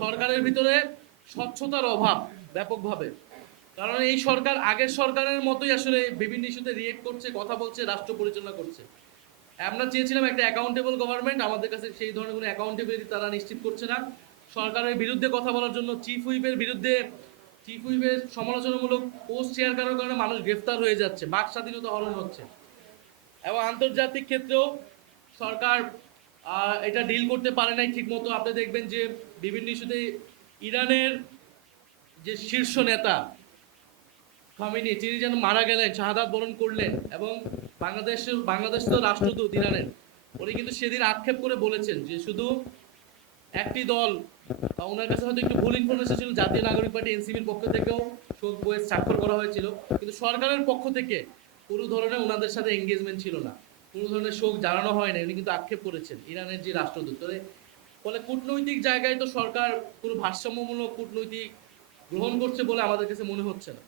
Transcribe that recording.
সরকারের ভিতরে স্বচ্ছতার অভাব ব্যাপকভাবে। কারণ এই সরকার আগের সরকারের মতোই আসলে বিভিন্ন ইস্যুতে রিয়েক্ট করছে, কথা বলছে, রাষ্ট্র পরিচালনা করছে। আমরা চেয়েছিলাম একটা অ্যাকাউন্টেবল গভর্নমেন্ট, আমাদের কাছে সেই ধরনের কোনো অ্যাকাউন্টেবিলিটি তারা নিশ্চিত করছে না। সরকারের বিরুদ্ধে কথা বলার জন্য চিফ হুইপের সমালোচনামূলক পোস্ট শেয়ার করার কারণে মানুষ গ্রেফতার হয়ে যাচ্ছে, বাক স্বাধীনতা হরণ হচ্ছে। এবং আন্তর্জাতিক ক্ষেত্রেও সরকার এটা ডিল করতে পারে নাই ঠিক মতো। আপনি দেখবেন যে বিভিন্ন ইস্যুতে ইরানের যে শীর্ষ নেতা খামেনি, তিনি যেন মারা গেলেন, শাহাদাত বরণ করলেন, এবং বাংলাদেশ তো রাষ্ট্রদূত ইরানের, উনি কিন্তু সেদিন আক্ষেপ করে বলেছেন যে শুধু একটি দল, ওনার কাছে হয়তো একটু ভুল ইনফরমেশন ছিল, জাতীয় নাগরিক পার্টি এনসিপির পক্ষ থেকেও শোক বইয়ে স্বাক্ষর করা হয়েছিল, কিন্তু সরকারের পক্ষ থেকে কোনো ধরনের ওনাদের সাথে এঙ্গেজমেন্ট ছিল না, কোনো ধরনের শোক জানানো হয় না, উনি কিন্তু আক্ষেপ করেছেন ইরানের যে রাষ্ট্রদূত। ফলে কূটনৈতিক জায়গায় তো সরকার কোনো ভারসাম্যমূলক কূটনৈতিক গ্রহণ করছে বলে আমাদের কাছে মনে হচ্ছে না।